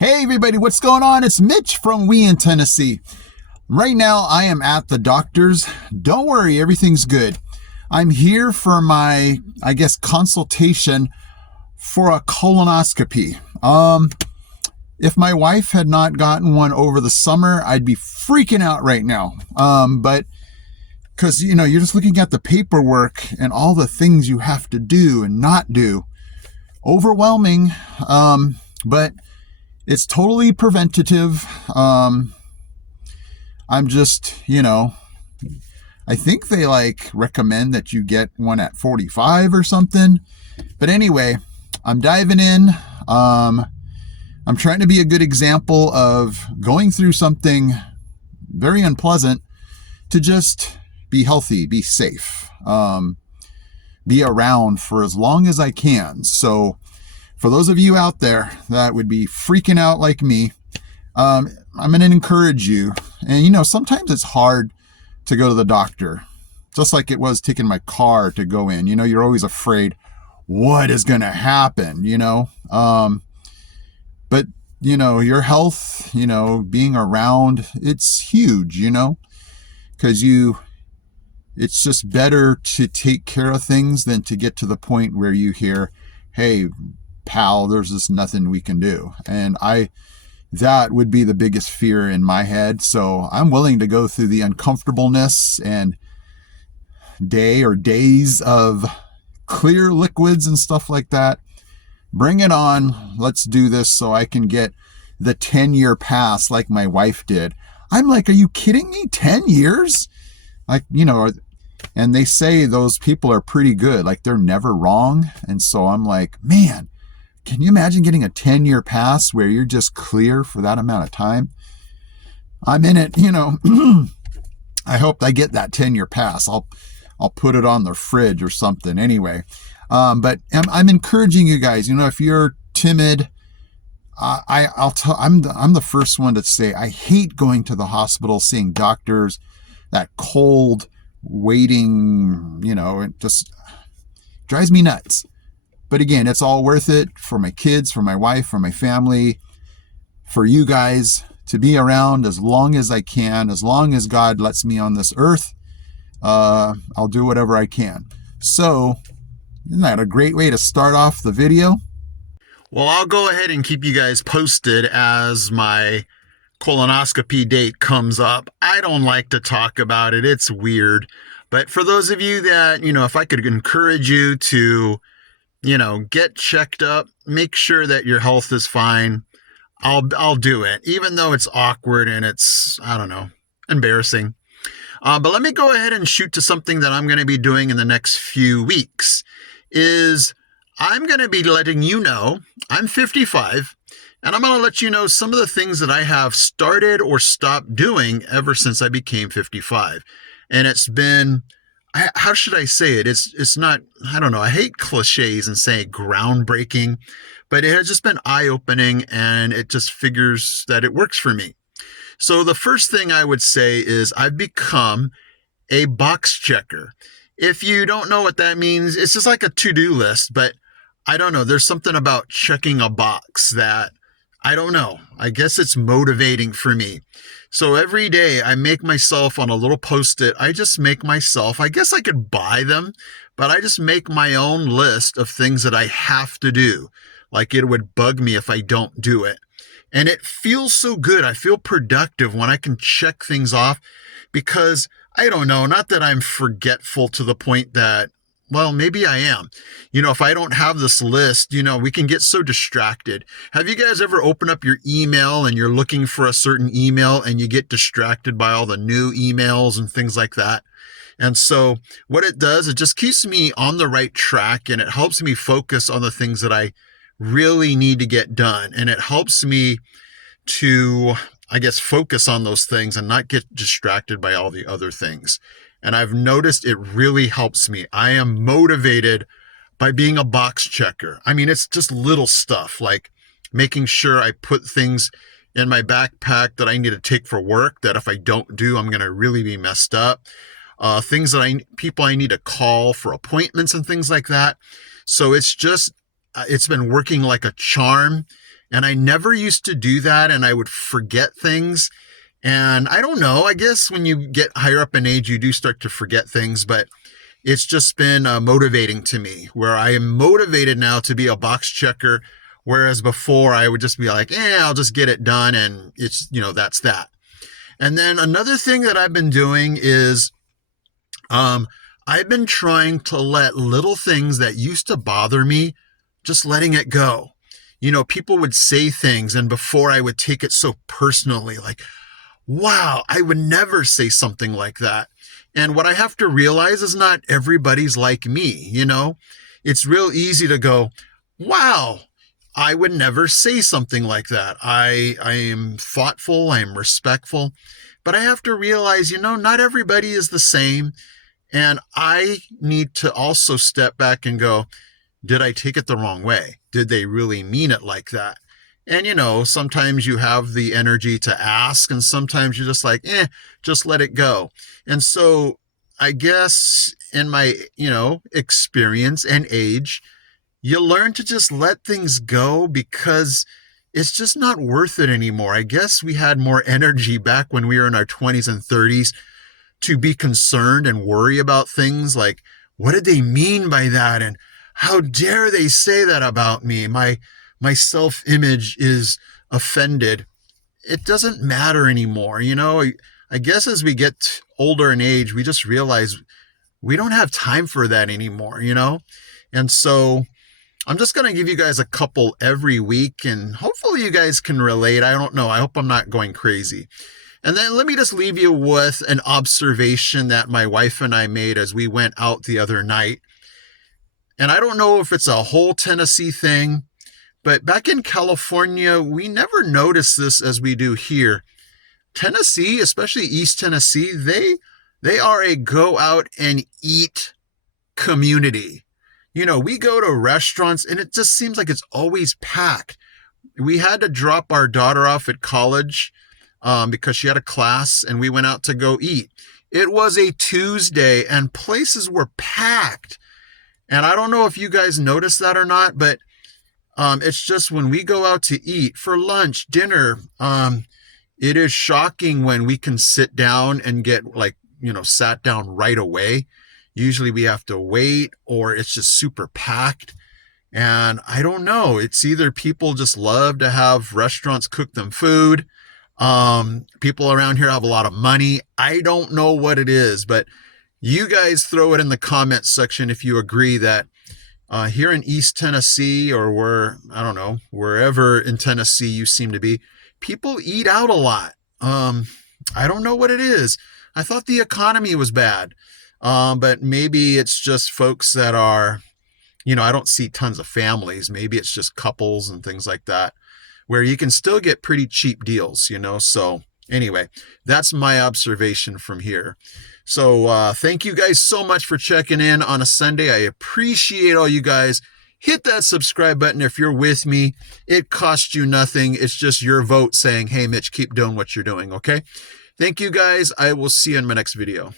Hey everybody, what's going on? It's Mitch from We in Tennessee. Right now I am at the doctor's. Don't worry, everything's good. I'm here for my, consultation for a colonoscopy. If my wife had not gotten one over the summer, I'd be freaking out right now. But because, you're just looking at the paperwork and all the things you have to do and not do. Overwhelming. But it's totally preventative. I'm just, I think they recommend that you get one at 45 or something. But anyway, I'm diving in. I'm trying to be a good example of going through something very unpleasant to just be healthy, be safe, be around for as long as I can. So for those of you out there that would be freaking out like me, I'm going to encourage you. And, sometimes it's hard to go to the doctor, just like it was taking my car to go in. You're always afraid what is going to happen, but, your health, being around, it's huge, because it's just better to take care of things than to get to the point where you hear, hey, pal, there's just nothing we can do. And that would be the biggest fear in my head. So I'm willing to go through the uncomfortableness and days of clear liquids and stuff like that. Bring it on. Let's do this so I can get the 10-year pass like my wife did. I'm like, are you kidding me? 10 years? And they say those people are pretty good. They're never wrong. And so I'm like, man, can you imagine getting a 10-year pass where you're just clear for that amount of time? I'm in it, I hope I get that 10-year pass. I'll put it on the fridge or something anyway. But I'm encouraging you guys, if you're timid, I'm the first one to say, I hate going to the hospital, seeing doctors, that cold waiting, it just drives me nuts. But again, it's all worth it for my kids, for my wife, for my family, for you guys to be around as long as I can, as long as God lets me on this earth. I'll do whatever I can. So, isn't that a great way to start off the video? Well, I'll go ahead and keep you guys posted as my colonoscopy date comes up. I don't like to talk about it. It's weird. But for those of you that, if I could encourage you to get checked up, make sure that your health is fine. I'll do it, even though it's awkward and it's, embarrassing. But let me go ahead and shoot to something that I'm going to be doing in the next few weeks. I'm going to be letting you know I'm 55, and I'm going to let you know some of the things that I have started or stopped doing ever since I became 55. And it's been, how should I say it? It's not, I hate cliches and saying groundbreaking, but it has just been eye-opening, and it just figures that it works for me. So the first thing I would say is I've become a box checker. If you don't know what that means, it's just like a to-do list, but I don't know. There's something about checking a box that, I don't know. I guess it's motivating for me. So every day I make myself on a little Post-it. I just make myself, I guess I could buy them, but I just make my own list of things that I have to do. Like it would bug me if I don't do it. And it feels so good. I feel productive when I can check things off because I don't know, not that I'm forgetful to the point that, well, maybe I am. If I don't have this list, we can get so distracted. Have you guys ever opened up your email and you're looking for a certain email and you get distracted by all the new emails and things like that? And so what it does, it just keeps me on the right track, and it helps me focus on the things that I really need to get done. And it helps me to, focus on those things and not get distracted by all the other things. And I've noticed it really helps me. I am motivated by being a box checker. It's just little stuff like making sure I put things in my backpack that I need to take for work, that if I don't do, I'm going to really be messed up. Things that people I need to call for appointments and things like that. So it's been working like a charm. And I never used to do that, and I would forget things. And I don't know, I guess when you get higher up in age, you do start to forget things, but it's just been motivating to me, where I am motivated now to be a box checker, whereas before I would just be like, I'll just get it done, and it's, that's that. And then another thing that I've been doing is I've been trying to let little things that used to bother me, just letting it go. People would say things, and before I would take it so personally, like, wow, I would never say something like that. And what I have to realize is not everybody's like me, It's real easy to go, wow, I would never say something like that. I am thoughtful, I am respectful, but I have to realize, not everybody is the same. And I need to also step back and go, did I take it the wrong way? Did they really mean it like that? And, sometimes you have the energy to ask, and sometimes you're just like, just let it go. And so I guess in my, experience and age, you learn to just let things go because it's just not worth it anymore. I guess we had more energy back when we were in our 20s and 30s to be concerned and worry about things like, what did they mean by that? And how dare they say that about me? My self-image is offended. It doesn't matter anymore. I guess as we get older in age, we just realize we don't have time for that anymore, And so I'm just going to give you guys a couple every week, and hopefully you guys can relate. I don't know. I hope I'm not going crazy. And then let me just leave you with an observation that my wife and I made as we went out the other night. And I don't know if it's a whole Tennessee thing, but back in California, we never noticed this as we do here. Tennessee, especially East Tennessee, they are a go out and eat community. We go to restaurants and it just seems like it's always packed. We had to drop our daughter off at college because she had a class, and we went out to go eat. It was a Tuesday and places were packed. And I don't know if you guys noticed that or not, but it's just when we go out to eat for lunch, dinner, it is shocking when we can sit down and get sat down right away. Usually we have to wait, or it's just super packed. And I don't know, it's either people just love to have restaurants cook them food. People around here have a lot of money. I don't know what it is, but you guys throw it in the comments section if you agree that here in East Tennessee, or wherever in Tennessee you seem to be, people eat out a lot. I don't know what it is. I thought the economy was bad. But maybe it's just folks that are, I don't see tons of families. Maybe it's just couples and things like that, where you can still get pretty cheap deals, So anyway, that's my observation from here. So thank you guys so much for checking in on a Sunday. I appreciate all you guys. Hit that subscribe button if you're with me. It costs you nothing. It's just your vote saying, hey, Mitch, keep doing what you're doing, okay? Thank you guys. I will see you in my next video.